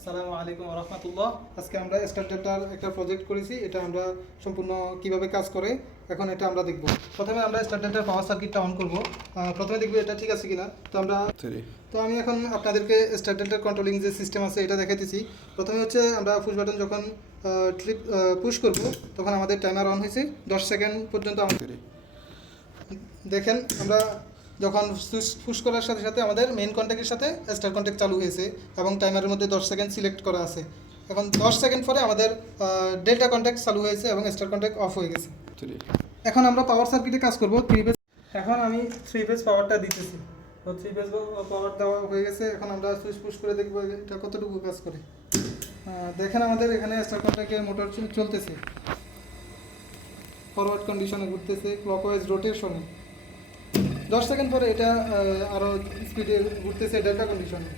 আসসালামু আলাইকুম ওয়া রাহমাতুল্লাহ। আজকে আমরা স্টারডেটার একটা প্রজেক্ট করেছি। এটা আমরা সম্পূর্ণ কিভাবে কাজ করে এখন এটা আমরা দেখব। প্রথমে আমরা স্টারডেটার পাওয়ার সার্কিটটা অন করব। প্রথমে দেখব এটা ঠিক আছে কিনা। তো আমি এখন আপনাদেরকে স্টারডেটার কন্ট্রোলিং যে সিস্টেম আছে এটা দেখাইতেছি। প্রথমে হচ্ছে আমরা পুশ বাটন যখন ট্রিপ পুশ করব তখন আমাদের টাইমার অন হয়েছে 10 সেকেন্ড পর্যন্ত। দেখেন আমরা যখন সুইচ পুশ করার সাথে সাথে আমাদের মেইন কন্ট্যাক্টের সাথে স্টার কন্ট্যাক্ট চালু হয়েছে এবং টাইমারের মধ্যে 10 সেকেন্ড সিলেক্ট করা আছে। এখন 10 সেকেন্ড পরে আমাদের ডেল্টা কন্ট্যাক্ট চালু হয়েছে এবং স্টার কন্ট্যাক্ট অফ হয়ে গেছে। এখন আমরা পাওয়ার সার্কিটে কাজ করব 3 ফেজ। এখন আমি 3 ফেজ পাওয়ারটা দিতেছি। তো 3 ফেজ পাওয়ার দেওয়া হয়ে গেছে। এখন আমরা সুইচ পুশ করে দেখব এটা কতটুকু কাজ করে। দেখেন আমাদের এখানে স্টার কন্ট্যাক্টের মোটর চলতেছে, ফরওয়ার্ড কন্ডিশনে ঘুরতেছে, ক্লকওয়াইজ রোটেশনে। 10 সেকেন্ড পরে এটা আরও স্পিডে ঘুরতেছে ডেল্টা কন্ডিশনে।